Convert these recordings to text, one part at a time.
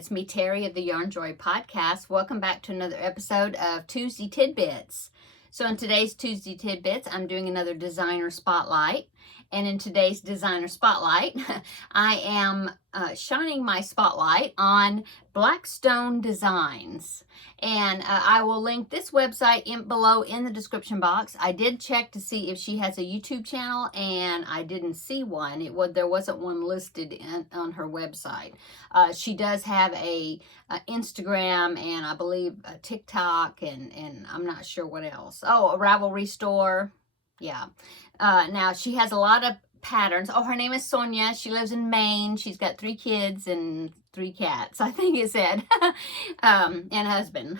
It's me, Terri of the Yarn Joy Podcast. Welcome back to another episode of Tuesday Tidbits. So in today's Tuesday Tidbits, I'm doing another designer spotlight. And in today's designer spotlight, I am shining my spotlight on Blackstone Designs. And I will link this website below in the description box. I did check to see if she has a YouTube channel, and I didn't see one. There wasn't one listed on her website. She does have a Instagram, and I believe a TikTok, and I'm not sure what else. Oh, a Ravelry store. Yeah. Now, she has a lot of patterns. Oh, her name is Sonia. She lives in Maine. She's got 3 kids and 3 cats, I think it said, and husband.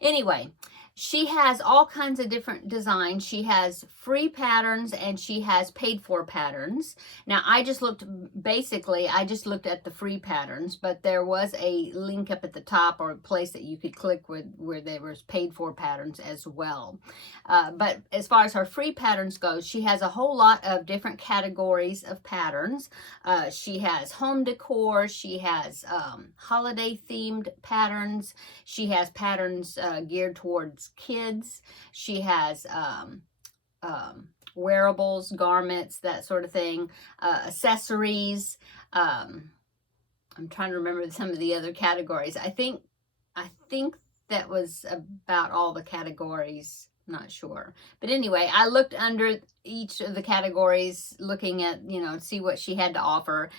Anyway, she has all kinds of different designs. She has free patterns and she has paid for patterns. Now, I just looked at the free patterns, but there was a link up at the top, or a place that you could click where there was paid for patterns as well. But as far as her free patterns go, she has a whole lot of different categories of patterns. She has home decor. She has holiday themed patterns. She has patterns geared towards kids. She has wearables, garments, that sort of thing, accessories. I'm trying to remember some of the other categories. I think that was about all the categories. Not sure. But anyway, I looked under each of the categories, looking at, see what she had to offer.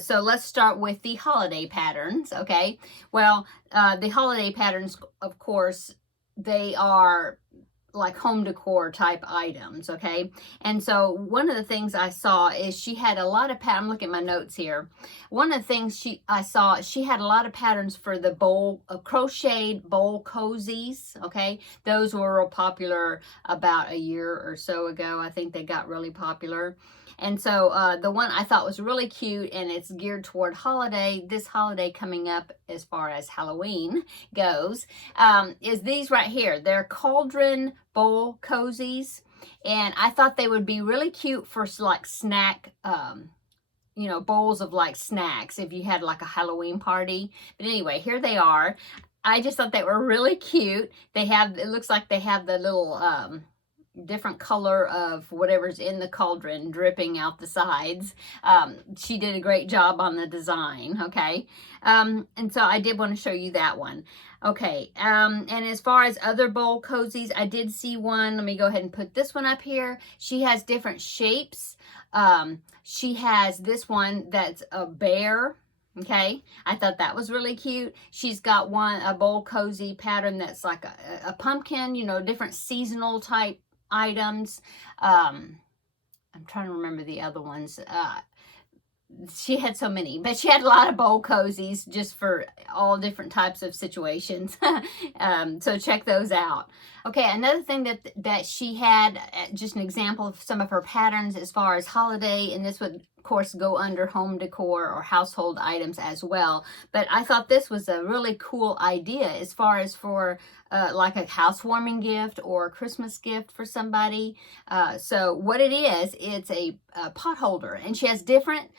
So let's start with the holiday patterns, okay? Well, the holiday patterns, of course, they are like home decor type items, okay? And so one of the things I saw is she had a lot of I'm looking at my notes here. One of the things I saw, she had a lot of patterns for the crocheted bowl cozies, okay? Those were real popular about a year or so ago. I think they got really popular. And so the one I thought was really cute, and it's geared toward this holiday coming up as far as Halloween goes, is these right here. They're cauldron bowl cozies, and I thought they would be really cute for like snack, bowls of like snacks if you had like a Halloween party. But anyway, here they are. I just thought they were really cute. It looks like they have the little different color of whatever's in the cauldron dripping out the sides. She did a great job on the design, okay? And so I did want to show you that one. Okay, and as far as other bowl cozies, I did see one. Let me go ahead and put this one up here. She has different shapes. She has this one that's a bear. Okay, I thought that was really cute. She's got a bowl cozy pattern that's like a pumpkin, different seasonal type items. I'm trying to remember the other ones. She had so many, but she had a lot of bowl cozies just for all different types of situations. So check those out. Okay, another thing that she had, just an example of some of her patterns as far as holiday, and this would of course go under home decor or household items as well. But I thought this was a really cool idea as far as for like a housewarming gift or a Christmas gift for somebody. So what it is, it's a pot holder, and she has different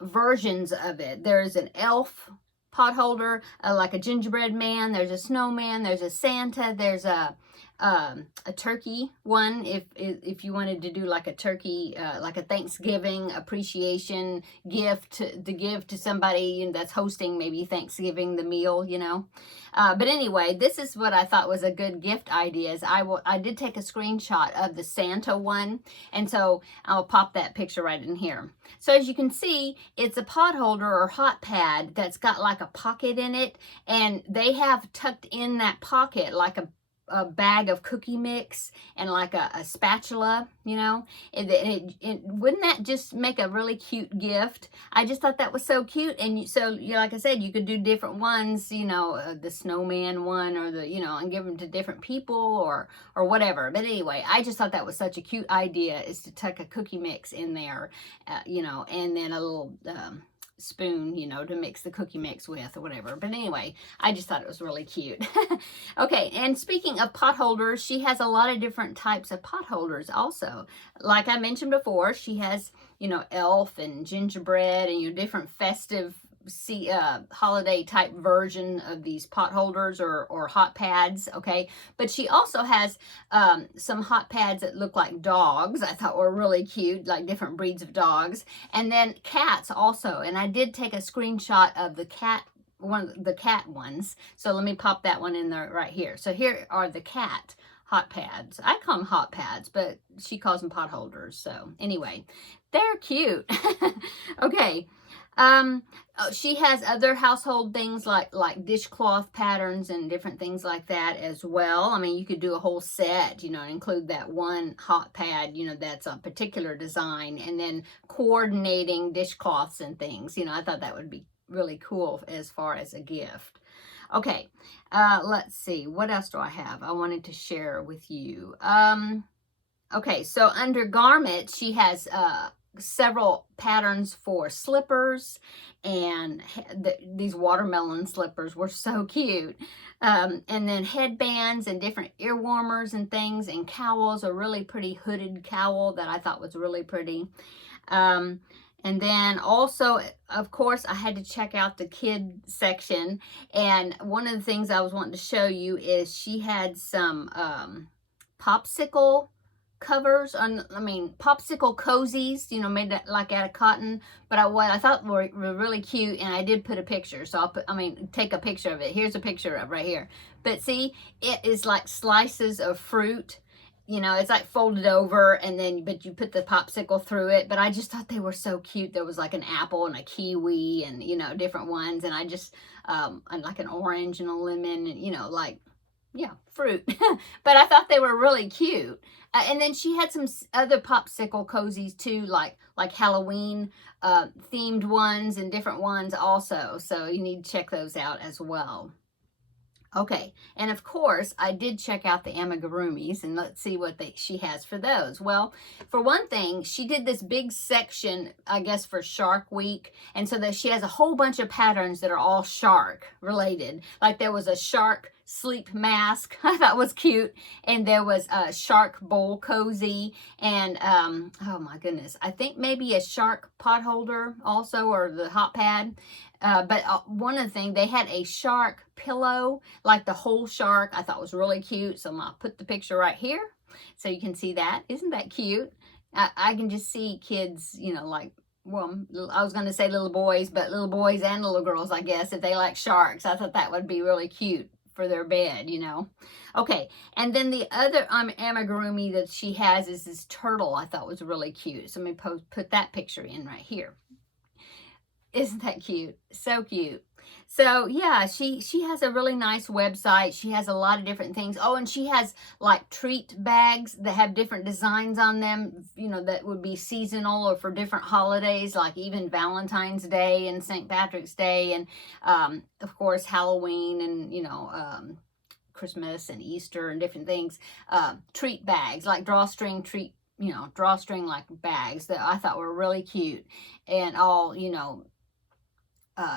versions of it. There's an elf pot holder, like a gingerbread man. There's a snowman. There's a Santa. There's a turkey one, if you wanted to do like a turkey, like a Thanksgiving appreciation gift to give to somebody that's hosting maybe Thanksgiving, the meal, But anyway, this is what I thought was a good gift idea. I did take a screenshot of the Santa one, and so I'll pop that picture right in here. So as you can see, it's a pot holder or hot pad that's got like a pocket in it, and they have tucked in that pocket like a bag of cookie mix and like a spatula, it wouldn't that just make a really cute gift? I just thought that was so cute. And so, like I said, you could do different ones, the snowman one, or and give them to different people or whatever. But anyway, I just thought that was such a cute idea, is to tuck a cookie mix in there, and then a little spoon, to mix the cookie mix with or whatever. But anyway, I just thought it was really cute. Okay, and speaking of pot holders, she has a lot of different types of pot holders also. Like I mentioned before, she has, elf and gingerbread and different festive see holiday type version of these pot holders or hot pads, okay? But she also has some hot pads that look like dogs. I thought were really cute, like different breeds of dogs. And then cats also. And I did take a screenshot of the cat, one of the cat ones. So let me pop that one in there right here. So here are the cat hot pads. I call them hot pads, but she calls them pot holders. So anyway, they're cute. Okay. She has other household things like dishcloth patterns and different things like that as well. I mean, you could do a whole set, you know, and include that one hot pad, you know, that's a particular design, and then coordinating dishcloths and things. You know, I thought that would be really cool as far as a gift. Okay, let's see. What else do I have I wanted to share with you? Okay, so under garments, she has several patterns for slippers, and these watermelon slippers were so cute. And then headbands and different ear warmers and things, and cowls, a really pretty hooded cowl that I thought was really pretty. And then also, of course, I had to check out the kid section. And one of the things I was wanting to show you is she had some popsicle covers on, popsicle cozies, you know, made that like out of cotton. But what I thought were really cute, and I did put a picture. So I'll take a picture of it. Here's a picture of right here. But see, it is like slices of fruit. You know, it's like folded over, and then, but you put the popsicle through it. But I just thought they were so cute. There was like an apple and a kiwi and, you know, different ones. And I just, like an orange and a lemon and, you know, like, yeah, fruit. But I thought they were really cute. And then she had some other popsicle cozies too, like Halloween themed ones and different ones also. So you need to check those out as well. Okay, and of course, I did check out the Amigurumis, and let's see what she has for those. Well, for one thing, she did this big section, I guess, for Shark Week, and so that she has a whole bunch of patterns that are all shark related. Like there was a shark sleep mask I thought was cute, and there was a shark bowl cozy, and oh my goodness, I think maybe a shark pot holder also, or the hot pad. But one of the things, they had a shark pillow, like the whole shark. I thought was really cute. So I'll put the picture right here so you can see that. Isn't that cute? I can just see kids, you know, like, well, I was going to say little boys, but little boys and little girls, I guess, if they like sharks. I thought that would be really cute for their bed, you know. Okay, and then the other amigurumi that she has is this turtle I thought was really cute. So let me put that picture in right here. Isn't that cute? So cute. So yeah, she has a really nice website. She has a lot of different things. Oh, and she has like treat bags that have different designs on them, you know, that would be seasonal or for different holidays, like even Valentine's Day and St. Patrick's Day, and of course Halloween, and you know, Christmas and Easter and different things. Treat bags, like drawstring treat, you know, drawstring like bags that I thought were really cute, and all, you know,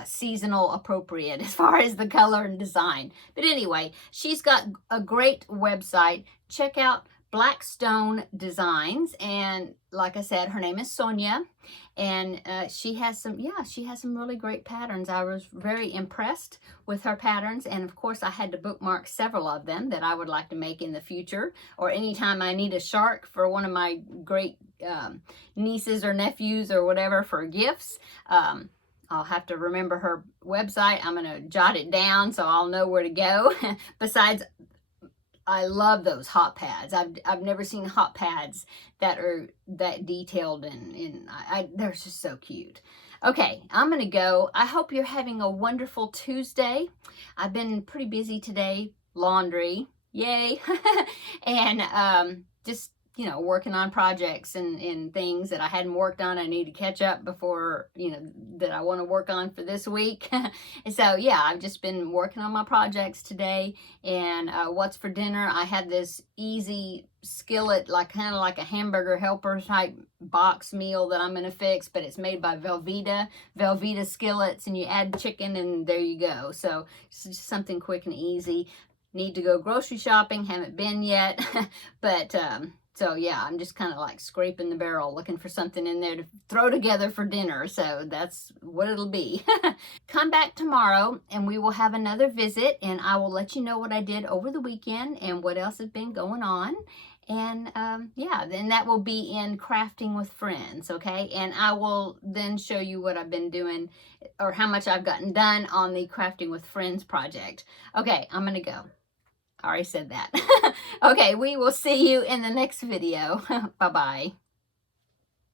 seasonal appropriate as far as the color and design. But anyway, she's got a great website. Check out Blackstone Designs, and like I said, her name is Sonia, and she has some really great patterns. I was very impressed with her patterns, and of course I had to bookmark several of them that I would like to make in the future, or anytime I need a shark for one of my great nieces or nephews or whatever for gifts. I'll have to remember her website. I'm going to jot it down so I'll know where to go. Besides, I love those hot pads. I've never seen hot pads that are that detailed, and they're just so cute. Okay, I'm going to go. I hope you're having a wonderful Tuesday. I've been pretty busy today. Laundry. Yay. And just, you know, working on projects and things that I hadn't worked on. I need to catch up before, you know, that I want to work on for this week. And so, yeah, I've just been working on my projects today. And what's for dinner? I had this easy skillet, like kind of like a hamburger helper type box meal that I'm going to fix, but it's made by Velveeta skillets, and you add chicken and there you go. So it's just something quick and easy. Need to go grocery shopping, haven't been yet, but So yeah, I'm just kind of like scraping the barrel, looking for something in there to throw together for dinner. So that's what it'll be. Come back tomorrow and we will have another visit, and I will let you know what I did over the weekend and what else has been going on. And yeah, then that will be in Crafting with Friends, okay? And I will then show you what I've been doing or how much I've gotten done on the Crafting with Friends project. Okay, I'm going to go. I already said that. Okay, we will see you in the next video. Bye-bye.